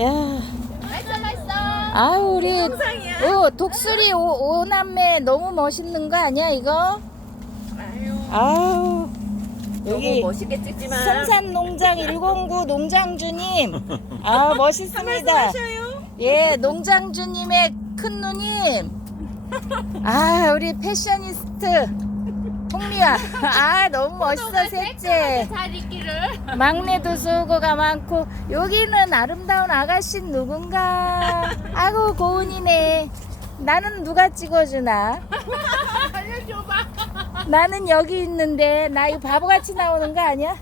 야, 맛있어. 아유 우리 영상이야. 독수리 오남매 너무 멋있는 거 아니야 이거? 아유 여기 너무 멋있게 찍지만. 성산농장 109 농장주님, 아 멋있습니다. 하셔요. 예, 농장주님의 큰 누님. 아 우리 패셔니스트 홍미야. 아 너무 멋있어 셋째. 잘 있기를. 막내도 수고가 많고. 여기는 아름다운 아가씨 누군가. 아이고 고은이네. 나는 누가 찍어주나? 알려줘봐. 나는 여기 있는데 나 이거 바보같이 나오는 거 아니야?